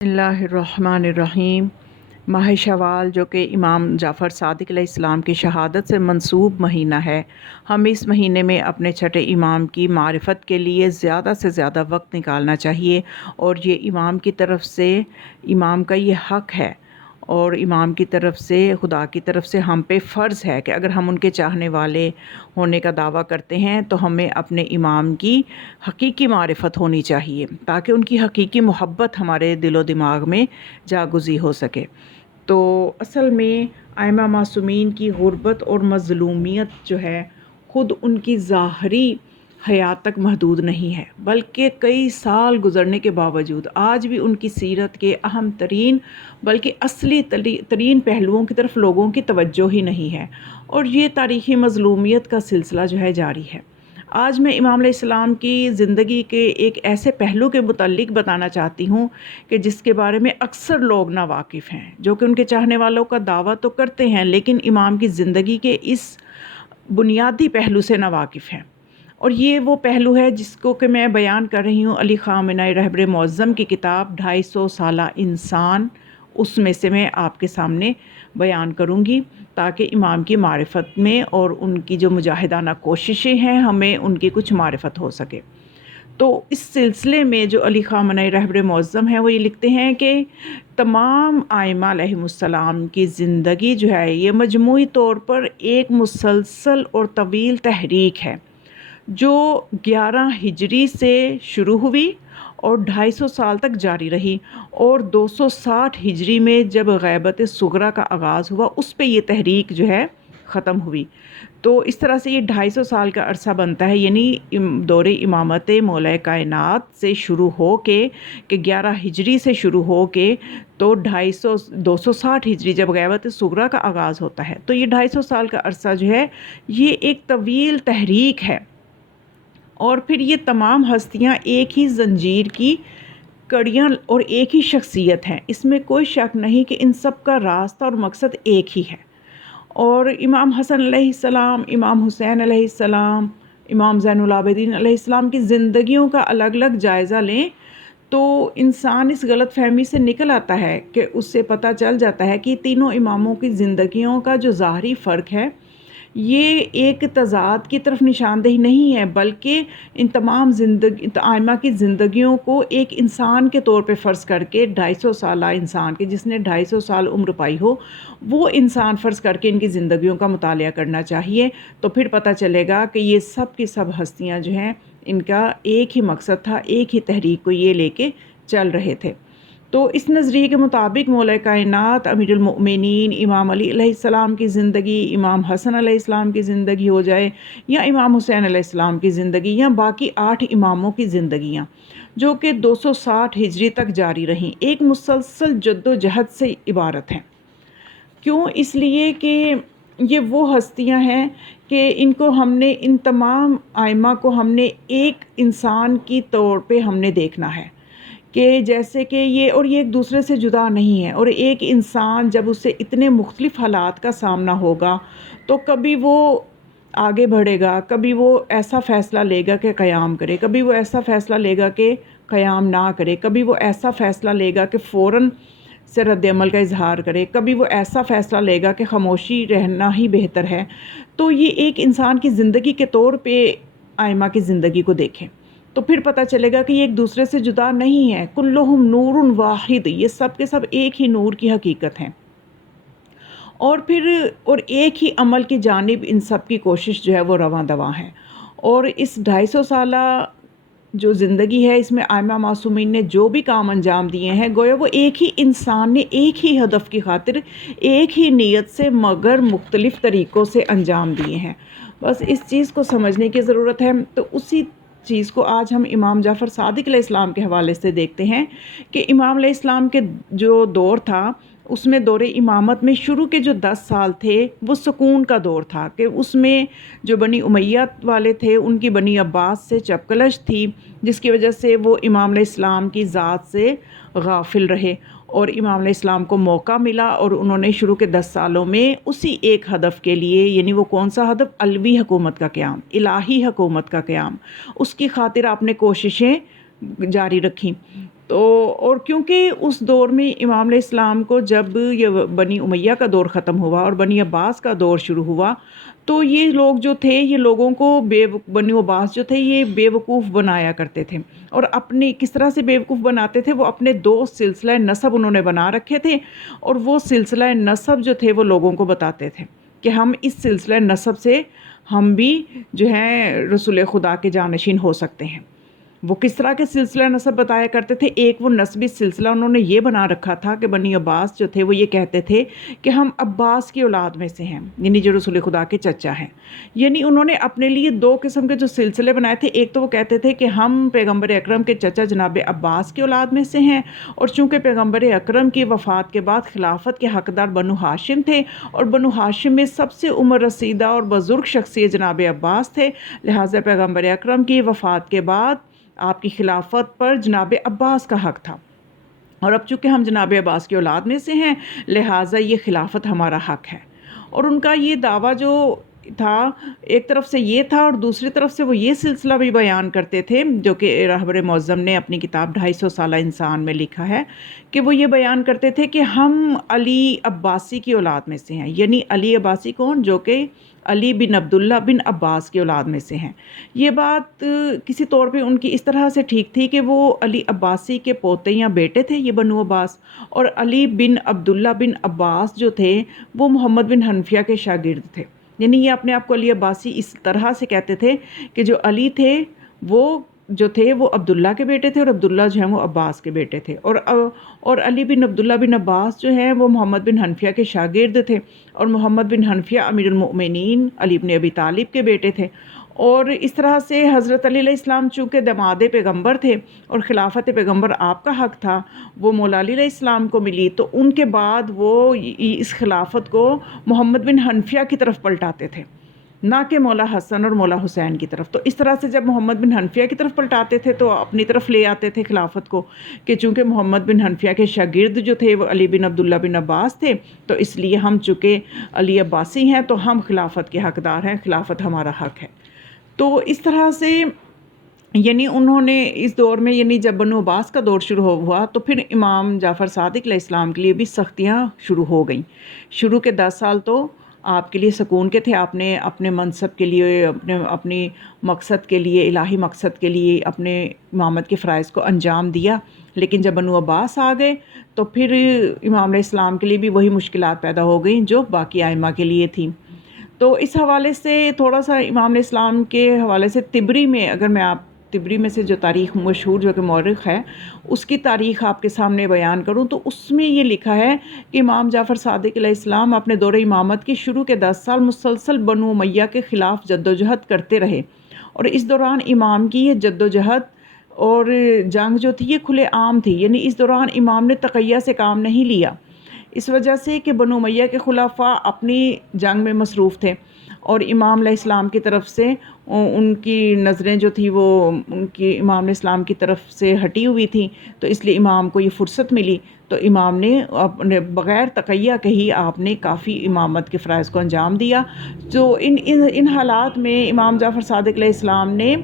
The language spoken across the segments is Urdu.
بسم اللہ الرحمن الرحیم۔ ماہ شوال جو کہ امام جعفر صادق علیہ السلام کی شہادت سے منسوب مہینہ ہے، ہم اس مہینے میں اپنے چھٹے امام کی معرفت کے لیے زیادہ سے زیادہ وقت نکالنا چاہیے، اور یہ امام کی طرف سے امام کا یہ حق ہے، اور امام کی طرف سے خدا کی طرف سے ہم پہ فرض ہے کہ اگر ہم ان کے چاہنے والے ہونے کا دعویٰ کرتے ہیں تو ہمیں اپنے امام کی حقیقی معرفت ہونی چاہیے تاکہ ان کی حقیقی محبت ہمارے دل و دماغ میں جاگزی ہو سکے۔ تو اصل میں ائمہ معصومین کی غربت اور مظلومیت جو ہے خود ان کی ظاہری حیات تک محدود نہیں ہے، بلکہ کئی سال گزرنے کے باوجود آج بھی ان کی سیرت کے اہم ترین بلکہ اصلی ترین پہلوؤں کی طرف لوگوں کی توجہ ہی نہیں ہے، اور یہ تاریخی مظلومیت کا سلسلہ جو ہے جاری ہے۔ آج میں امام علیہ السلام کی زندگی کے ایک ایسے پہلو کے متعلق بتانا چاہتی ہوں کہ جس کے بارے میں اکثر لوگ ناواقف ہیں، جو کہ ان کے چاہنے والوں کا دعویٰ تو کرتے ہیں لیکن امام کی زندگی کے اس بنیادی پہلو سے ناواقف ہیں، اور یہ وہ پہلو ہے جس کو کہ میں بیان کر رہی ہوں علی خامنہ رہبر معظم کی کتاب 250 سالہ انسان، اس میں سے میں آپ کے سامنے بیان کروں گی تاکہ امام کی معرفت میں اور ان کی جو مجاہدانہ کوششیں ہیں ہمیں ان کی کچھ معرفت ہو سکے۔ تو اس سلسلے میں جو علی خامنہ رہبر معظم ہے وہ یہ لکھتے ہیں کہ تمام ائمہ علیہم السلام کی زندگی جو ہے یہ مجموعی طور پر ایک مسلسل اور طویل تحریک ہے جو 11 ہجری سے شروع ہوئی اور 250 سال تک جاری رہی، اور 260 ہجری میں جب غیبت صغریٰ کا آغاز ہوا اس پہ یہ تحریک جو ہے ختم ہوئی۔ تو اس طرح سے یہ 250 سال کا عرصہ بنتا ہے، یعنی دور امامت مولا کائنات سے شروع ہو کے کہ 11 ہجری سے شروع ہو کے تو 260 ہجری جب غیبت صغریٰ کا آغاز ہوتا ہے، تو یہ 250 سال کا عرصہ جو ہے یہ ایک طویل تحریک ہے، اور پھر یہ تمام ہستیاں ایک ہی زنجیر کی کڑیاں اور ایک ہی شخصیت ہیں، اس میں کوئی شک نہیں کہ ان سب کا راستہ اور مقصد ایک ہی ہے۔ اور امام حسن علیہ السلام، امام حسین علیہ السلام، امام زین العابدین علیہ السلام کی زندگیوں کا الگ الگ جائزہ لیں تو انسان اس غلط فہمی سے نکل آتا ہے کہ اس سے پتہ چل جاتا ہے کہ تینوں اماموں کی زندگیوں کا جو ظاہری فرق ہے یہ ایک تضاد کی طرف نشاندہی نہیں ہے، بلکہ ان تمام ائمہ کی زندگیوں کو ایک انسان کے طور پہ فرض کر کے 250 سالہ انسان کے جس نے 250 سال عمر پائی ہو وہ انسان فرض کر کے ان کی زندگیوں کا مطالعہ کرنا چاہیے، تو پھر پتہ چلے گا کہ یہ سب کی سب ہستیاں جو ہیں ان کا ایک ہی مقصد تھا، ایک ہی تحریک کو یہ لے کے چل رہے تھے۔ تو اس نظریے کے مطابق مولا کائنات امیر المؤمنین امام علی علیہ السلام کی زندگی، امام حسن علیہ السلام کی زندگی ہو جائے یا امام حسین علیہ السلام کی زندگی یا باقی 8 اماموں کی زندگیاں جو کہ 260 ہجری تک جاری رہیں، ایک مسلسل جد و جہد سے عبارت ہیں۔ کیوں؟ اس لیے کہ یہ وہ ہستیاں ہیں کہ ان کو ہم نے، ان تمام ائمہ کو ہم نے ایک انسان کی طور پہ ہم نے دیکھنا ہے کہ جیسے کہ یہ اور یہ ایک دوسرے سے جدا نہیں ہے، اور ایک انسان جب اسے اتنے مختلف حالات کا سامنا ہوگا تو کبھی وہ آگے بڑھے گا، کبھی وہ ایسا فیصلہ لے گا کہ قیام کرے، کبھی وہ ایسا فیصلہ لے گا کہ قیام نہ کرے، کبھی وہ ایسا فیصلہ لے گا کہ فوراً سے رد عمل کا اظہار کرے، کبھی وہ ایسا فیصلہ لے گا کہ خاموشی رہنا ہی بہتر ہے۔ تو یہ ایک انسان کی زندگی کے طور پہ ائمہ کی زندگی کو دیکھیں تو پھر پتہ چلے گا کہ یہ ایک دوسرے سے جدا نہیں ہے، کلہم نور واحد، یہ سب کے سب ایک ہی نور کی حقیقت ہیں، اور پھر ایک ہی عمل کی جانب ان سب کی کوشش جو ہے وہ رواں دواں ہے۔ اور اس 250 سالہ جو زندگی ہے اس میں ائمہ معصومین نے جو بھی کام انجام دیے ہیں گویا وہ ایک ہی انسان نے ایک ہی ہدف کی خاطر ایک ہی نیت سے مگر مختلف طریقوں سے انجام دیے ہیں، بس اس چیز کو سمجھنے کی ضرورت ہے۔ تو اسی چیز کو آج ہم امام جعفر صادق علیہ السلام کے حوالے سے دیکھتے ہیں کہ امام علیہ السلام کے جو دور تھا اس میں دور امامت میں شروع کے جو 10 سال تھے وہ سکون کا دور تھا کہ اس میں جو بنی امیہ والے تھے ان کی بنی عباس سے چپکلش تھی، جس کی وجہ سے وہ امام علیہ السلام کی ذات سے غافل رہے، اور امام علیہ السلام کو موقع ملا اور انہوں نے شروع کے 10 سالوں میں اسی ایک ہدف کے لیے، یعنی وہ کون سا ہدف؟ علوی حکومت کا قیام، الہی حکومت کا قیام، اس کی خاطر آپ نے کوششیں جاری رکھیں۔ تو اور کیونکہ اس دور میں امام علیہ السلام کو جب یہ بنی امیہ کا دور ختم ہوا اور بنی عباس کا دور شروع ہوا، تو یہ لوگ جو تھے یہ لوگوں کو بنی عباس جو تھے یہ بے وقوف بنایا کرتے تھے، اور اپنے کس طرح سے بے وقوف بناتے تھے، وہ اپنے دو سلسلہ نسب انہوں نے بنا رکھے تھے، اور وہ سلسلہ نسب جو تھے وہ لوگوں کو بتاتے تھے کہ ہم اس سلسلہ نسب سے ہم بھی جو ہیں رسول خدا کے جانشین ہو سکتے ہیں۔ وہ کس طرح کے سلسلہ نسب بتایا کرتے تھے؟ ایک وہ نسبی سلسلہ انہوں نے یہ بنا رکھا تھا کہ بنی عباس جو تھے وہ یہ کہتے تھے کہ ہم عباس کی اولاد میں سے ہیں، یعنی جو رسول خدا کے چچا ہیں۔ یعنی انہوں نے اپنے لیے دو قسم کے جو سلسلے بنائے تھے، ایک تو وہ کہتے تھے کہ ہم پیغمبر اکرم کے چچا جناب عباس کی اولاد میں سے ہیں، اور چونکہ پیغمبر اکرم کی وفات کے بعد خلافت کے حقدار بنو ہاشم تھے، اور بنو ہاشم میں سب سے عمر رسیدہ اور بزرگ شخصیت جناب عباس تھے، لہٰذا پیغمبر اکرم کی وفات کے بعد آپ کی خلافت پر جناب عباس کا حق تھا، اور اب چونکہ ہم جناب عباس کی اولاد میں سے ہیں لہٰذا یہ خلافت ہمارا حق ہے۔ اور ان کا یہ دعویٰ جو تھا، ایک طرف سے یہ تھا، اور دوسری طرف سے وہ یہ سلسلہ بھی بیان کرتے تھے جو کہ رہبر معظم نے اپنی کتاب 250 سالہ انسان میں لکھا ہے، کہ وہ یہ بیان کرتے تھے کہ ہم علی عباسی کی اولاد میں سے ہیں، یعنی علی عباسی کون؟ جو کہ علی بن عبداللہ بن عباس کی اولاد میں سے ہیں۔ یہ بات کسی طور پہ ان کی اس طرح سے ٹھیک تھی کہ وہ علی عباسی کے پوتے یا بیٹے تھے یہ بنو عباس، اور علی بن عبداللہ بن عباس جو تھے وہ محمد بن حنفیہ کے شاگرد تھے، یعنی یہ اپنے آپ کو علی عباسی اس طرح سے کہتے تھے کہ جو علی تھے وہ جو تھے وہ عبداللہ کے بیٹے تھے، اور عبداللہ جو ہیں وہ عباس کے بیٹے تھے، اور علی بن عبداللہ بن عباس جو ہیں وہ محمد بن حنفیہ کے شاگرد تھے، اور محمد بن حنفیہ امیر المؤمنین علی بن ابی طالب کے بیٹے تھے۔ اور اس طرح سے حضرت علی علیہ السلام چونکہ دماد پیغمبر تھے اور خلافت پیغمبر آپ کا حق تھا وہ مولا علی علیہ السلام کو ملی، تو ان کے بعد وہ اس خلافت کو محمد بن حنفیہ کی طرف پلٹاتے تھے، نہ کہ مولا حسن اور مولا حسین کی طرف۔ تو اس طرح سے جب محمد بن حنفیہ کی طرف پلٹاتے تھے تو اپنی طرف لے آتے تھے خلافت کو، کہ چونکہ محمد بن حنفیہ کے شاگرد جو تھے وہ علی بن عبداللہ بن عباس تھے، تو اس لیے ہم چونکہ علی عباسی ہیں تو ہم خلافت کے حقدار ہیں، خلافت ہمارا حق ہے۔ تو اس طرح سے یعنی انہوں نے اس دور میں، یعنی جب بنو عباس کا دور شروع ہوا تو پھر امام جعفر صادق علیہ السلام کے لیے بھی سختیاں شروع ہو گئیں۔ شروع کے 10 سال تو آپ کے لیے سکون کے تھے، آپ نے اپنے منصب کے لیے، اپنی مقصد کے لیے، الہی مقصد کے لیے اپنے امامت کے فرائض کو انجام دیا، لیکن جب بنو عباس آ گئے تو پھر امام علیہ السلام کے لیے بھی وہی مشکلات پیدا ہو گئیں جو باقی ائمہ کے لیے تھیں۔ تو اس حوالے سے تھوڑا سا امام علیہ السلام کے حوالے سے طبری میں، اگر میں آپ طبری میں سے جو تاریخ مشہور جو کہ مورخ ہے اس کی تاریخ آپ کے سامنے بیان کروں تو اس میں یہ لکھا ہے کہ امام جعفر صادق علیہ السلام اپنے دور امامت کی شروع کے 10 سال مسلسل بنو امیہ کے خلاف جد و جہد کرتے رہے، اور اس دوران امام کی یہ جد و جہد اور جنگ جو تھی یہ کھلے عام تھی، یعنی اس دوران امام نے تقیہ سے کام نہیں لیا، اس وجہ سے کہ بنو امیہ کے خلفاء اپنی جنگ میں مصروف تھے، اور امام علیہ السلام کی طرف سے ان کی نظریں جو تھی وہ ان کی امام علیہ السلام کی طرف سے ہٹی ہوئی تھیں، تو اس لیے امام کو یہ فرصت ملی تو امام نے اپنے بغیر تقیہ کے ہی آپ نے کافی امامت کے فرائض کو انجام دیا۔ تو ان حالات میں امام جعفر صادق علیہ السلام نے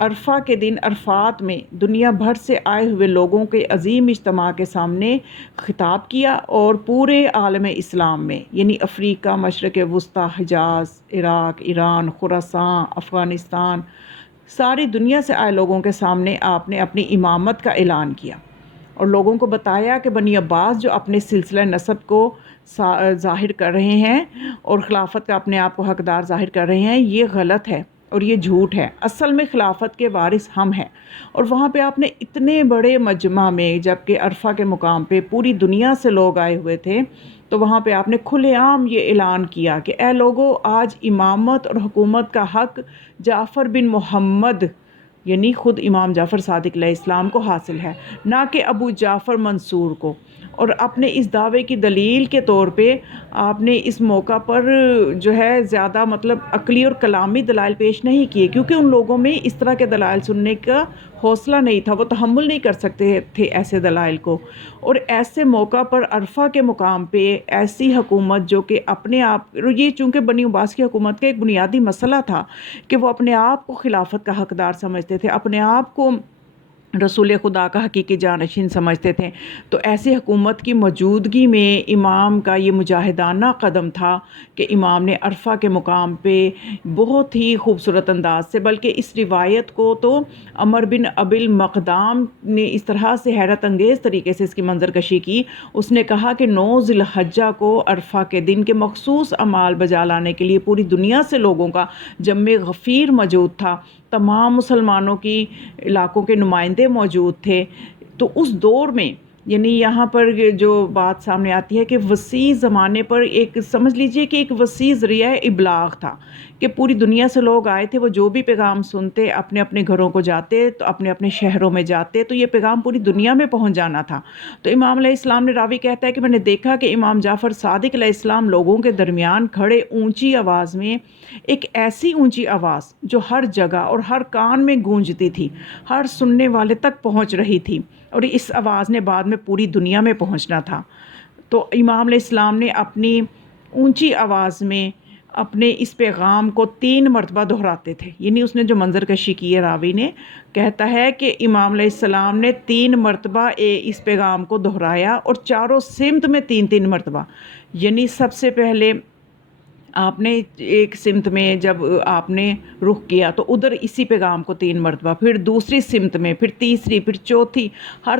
عرفہ کے دن عرفات میں دنیا بھر سے آئے ہوئے لوگوں کے عظیم اجتماع کے سامنے خطاب کیا، اور پورے عالم اسلام میں یعنی افریقہ، مشرق وسطیٰ، حجاز، عراق، ایران، خراسان، افغانستان، ساری دنیا سے آئے لوگوں کے سامنے آپ نے اپنی امامت کا اعلان کیا، اور لوگوں کو بتایا کہ بنی عباس جو اپنے سلسلہ نسب کو ظاہر کر رہے ہیں اور خلافت کا اپنے آپ کو حقدار ظاہر کر رہے ہیں یہ غلط ہے اور یہ جھوٹ ہے، اصل میں خلافت کے وارث ہم ہیں۔ اور وہاں پہ آپ نے اتنے بڑے مجمع میں، جبکہ عرفہ کے مقام پہ پوری دنیا سے لوگ آئے ہوئے تھے، تو وہاں پہ آپ نے کھلے عام یہ اعلان کیا کہ اے لوگو، آج امامت اور حکومت کا حق جعفر بن محمد یعنی خود امام جعفر صادق علیہ السلام کو حاصل ہے، نہ کہ ابو جعفر منصور کو۔ اور اپنے اس دعوے کی دلیل کے طور پہ آپ نے اس موقع پر جو ہے زیادہ عقلی اور کلامی دلائل پیش نہیں کیے، کیونکہ ان لوگوں میں اس طرح کے دلائل سننے کا حوصلہ نہیں تھا، وہ تحمل نہیں کر سکتے تھے ایسے دلائل کو۔ اور ایسے موقع پر عرفہ کے مقام پہ ایسی حکومت جو کہ اپنے آپ، یہ چونکہ بنی عباس کی حکومت کا ایک بنیادی مسئلہ تھا کہ وہ اپنے آپ کو خلافت کا حقدار سمجھتے تھے، اپنے آپ کو رسول خدا کا حقیقی جانشین سمجھتے تھے۔ تو ایسی حکومت کی موجودگی میں امام کا یہ مجاہدانہ قدم تھا کہ امام نے عرفہ کے مقام پہ بہت ہی خوبصورت انداز سے، بلکہ اس روایت کو تو عمر بن ابی المقدام نے اس طرح سے حیرت انگیز طریقے سے اس کی منظر کشی کی۔ اس نے کہا کہ 9 ذی الحجہ کو عرفہ کے دن کے مخصوص اعمال بجا لانے کے لیے پوری دنیا سے لوگوں کا جمع غفیر موجود تھا، تمام مسلمانوں کی علاقوں کے نمائندے موجود تھے۔ تو اس دور میں یعنی یہاں پر جو بات سامنے آتی ہے کہ وسیع زمانے پر ایک سمجھ لیجئے کہ ایک وسیع ذریعہ ابلاغ تھا کہ پوری دنیا سے لوگ آئے تھے، وہ جو بھی پیغام سنتے اپنے اپنے گھروں کو جاتے، تو اپنے اپنے شہروں میں جاتے، تو یہ پیغام پوری دنیا میں پہنچ جانا تھا۔ تو امام علیہ السلام نے، راوی کہتا ہے کہ میں نے دیکھا کہ امام جعفر صادق علیہ السلام لوگوں کے درمیان کھڑے اونچی آواز میں، ایک ایسی اونچی آواز جو ہر جگہ اور ہر کان میں گونجتی تھی، ہر سننے والے تک پہنچ رہی تھی، اور اس آواز نے بعد میں پوری دنیا میں پہنچنا تھا۔ تو امام علیہ السلام نے اپنی اونچی آواز میں اپنے اس پیغام کو 3 مرتبہ دہراتے تھے، یعنی اس نے جو منظر کشی کی ہے، راوی نے کہتا ہے کہ امام علیہ السلام نے 3 مرتبہ اس پیغام کو دہرایا، اور چاروں سمت میں 3 مرتبہ، یعنی سب سے پہلے آپ نے ایک سمت میں جب آپ نے رخ کیا تو ادھر اسی پیغام کو 3 مرتبہ، پھر دوسری سمت میں، پھر تیسری، پھر چوتھی،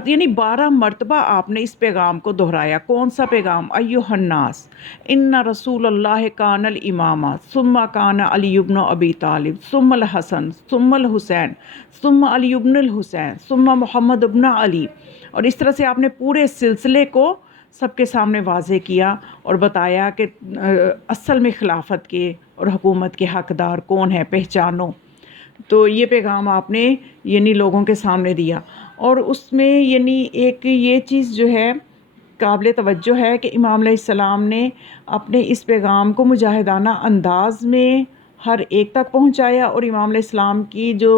یعنی 12 مرتبہ آپ نے اس پیغام کو دہرایا۔ کون سا پیغام؟ ایھا الناس ان رسول اللہ کان الامام ثم کان علی بن ابی طالب ثم الحسن ثم الحسین ثم علی بن الحسین ثم محمد بن علی، اور اس طرح سے آپ نے پورے سلسلے کو سب کے سامنے واضح کیا اور بتایا کہ اصل میں خلافت کے اور حکومت کے حقدار کون ہے، پہچانو۔ تو یہ پیغام آپ نے یعنی لوگوں کے سامنے دیا، اور اس میں یعنی ایک یہ چیز جو ہے قابل توجہ ہے کہ امام علیہ السلام نے اپنے اس پیغام کو مجاہدانہ انداز میں ہر ایک تک پہنچایا، اور امام علیہ السلام کی جو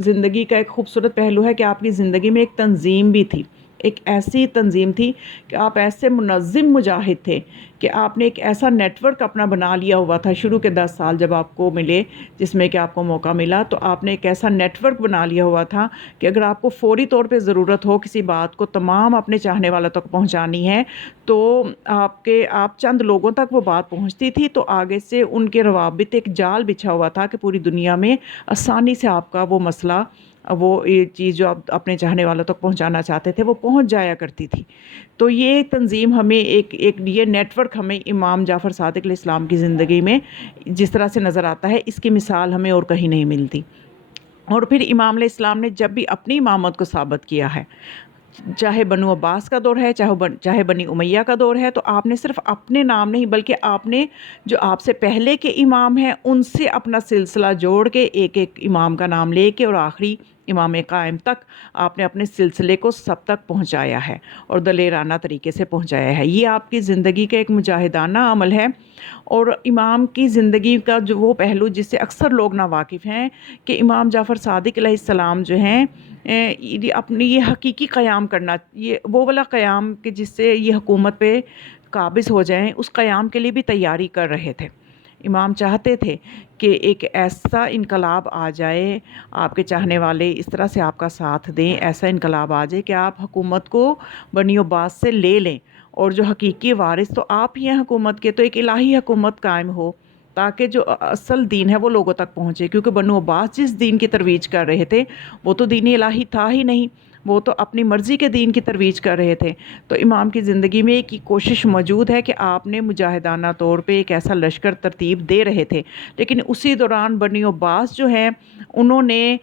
زندگی کا ایک خوبصورت پہلو ہے کہ آپ کی زندگی میں ایک تنظیم بھی تھی، ایک ایسی تنظیم تھی کہ آپ ایسے منظم مجاہد تھے کہ آپ نے ایک ایسا نیٹ ورک اپنا بنا لیا ہوا تھا۔ شروع کے 10 سال جب آپ کو ملے، جس میں کہ آپ کو موقع ملا، تو آپ نے ایک ایسا نیٹ ورک بنا لیا ہوا تھا کہ اگر آپ کو فوری طور پہ ضرورت ہو کسی بات کو تمام اپنے چاہنے والوں تک پہنچانی ہے، تو آپ چند لوگوں تک وہ بات پہنچتی تھی، تو آگے سے ان کے روابط ایک جال بچھا ہوا تھا کہ پوری دنیا میں آسانی سے آپ کا وہ مسئلہ، وہ یہ چیز جو آپ اپنے چاہنے والوں تک پہنچانا چاہتے تھے، وہ پہنچ جایا کرتی تھی۔ تو یہ تنظیم ہمیں ایک یہ نیٹ ورک ہمیں امام جعفر صادق علیہ السلام کی زندگی میں جس طرح سے نظر آتا ہے، اس کی مثال ہمیں اور کہیں نہیں ملتی۔ اور پھر امام علیہ السلام نے جب بھی اپنی امامت کو ثابت کیا ہے، چاہے بنو عباس کا دور ہے، چاہے بنی امیہ کا دور ہے، تو آپ نے صرف اپنے نام نہیں بلکہ آپ نے جو آپ سے پہلے کے امام ہیں ان سے اپنا سلسلہ جوڑ کے ایک ایک امام کا نام لے کے اور آخری امام قائم تک آپ نے اپنے سلسلے کو سب تک پہنچایا ہے اور دلیرانہ طریقے سے پہنچایا ہے۔ یہ آپ کی زندگی کا ایک مجاہدانہ عمل ہے، اور امام کی زندگی کا جو وہ پہلو جس سے اکثر لوگ ناواقف ہیں کہ امام جعفر صادق علیہ السلام جو ہیں اپنی یہ حقیقی قیام کرنا، یہ وہ والا قیام کہ جس سے یہ حکومت پہ قابض ہو جائیں، اس قیام کے لیے بھی تیاری کر رہے تھے۔ امام چاہتے تھے کہ ایک ایسا انقلاب آ جائے، آپ کے چاہنے والے اس طرح سے آپ کا ساتھ دیں، ایسا انقلاب آ جائے کہ آپ حکومت کو بنی عباس سے لے لیں، اور جو حقیقی وارث تو آپ ہی ہیں حکومت کے، تو ایک الہی حکومت قائم ہو تاکہ جو اصل دین ہے وہ لوگوں تک پہنچے، کیونکہ بنو عباس جس دین کی ترویج کر رہے تھے وہ تو دین الہی تھا ہی نہیں، وہ تو اپنی مرضی کے دین کی ترویج کر رہے تھے۔ تو امام کی زندگی میں ایک کوشش موجود ہے کہ آپ نے مجاہدانہ طور پہ ایک ایسا لشکر ترتیب دے رہے تھے، لیکن اسی دوران بنی عباس جو ہیں انہوں نے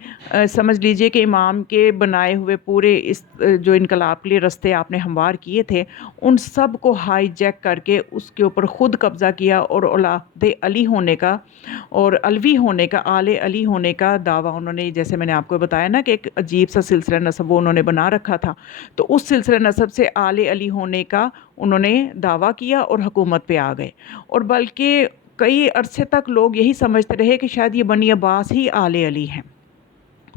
سمجھ لیجئے کہ امام کے بنائے ہوئے پورے اس جو انقلاب کے لیے رستے آپ نے ہموار کیے تھے، ان سب کو ہائی جیک کر کے اس کے اوپر خود قبضہ کیا، اور اولاد علی ہونے کا اور علوی ہونے کا، آل علی ہونے کا دعویٰ انہوں نے، جیسے میں نے آپ کو بتایا نا کہ ایک عجیب سا سلسلہ نسب وہ انہوں نے بنا رکھا تھا، تو اس سلسلہ نسب سے آل علی ہونے کا انہوں نے دعویٰ کیا اور حکومت پہ آ گئے، اور بلکہ کئی عرصے تک لوگ یہی سمجھتے رہے کہ شاید یہ بنی عباس ہی آل علی ہیں،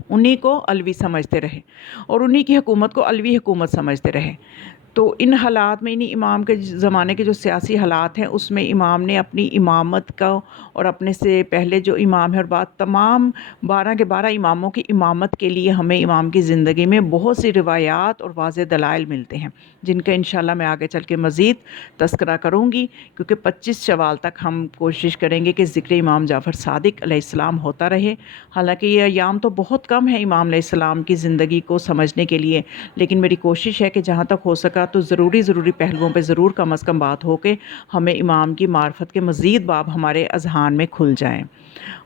انہی کو علوی سمجھتے رہے اور انہی کی حکومت کو علوی حکومت سمجھتے رہے۔ تو ان حالات میں انہیں امام کے زمانے کے جو سیاسی حالات ہیں اس میں امام نے اپنی امامت کا اور اپنے سے پہلے جو امام ہے اور بعد تمام 12 کے 12 اماموں کی امامت کے لیے ہمیں امام کی زندگی میں بہت سی روایات اور واضح دلائل ملتے ہیں، جن کا انشاءاللہ میں آگے چل کے مزید تذکرہ کروں گی، کیونکہ 25 شوال تک ہم کوشش کریں گے کہ ذکر امام جعفر صادق علیہ السلام ہوتا رہے۔ حالانکہ یہ ایام تو بہت کم ہے امام علیہ السلام کی زندگی کو سمجھنے کے لیے، لیکن میری کوشش ہے کہ جہاں تک ہو سکا تو ضروری پہلوؤں پہ ضرور کم از کم بات ہو کے ہمیں امام کی معرفت کے مزید باب ہمارے اذہان میں کھل جائیں،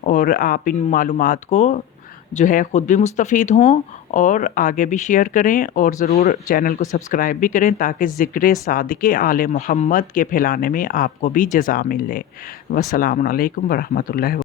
اور آپ ان معلومات کو جو ہے خود بھی مستفید ہوں اور آگے بھی شیئر کریں، اور ضرور چینل کو سبسکرائب بھی کریں تاکہ ذکر صادق آل محمد کے پھیلانے میں آپ کو بھی جزا ملے۔ والسلام علیکم ورحمۃ اللہ۔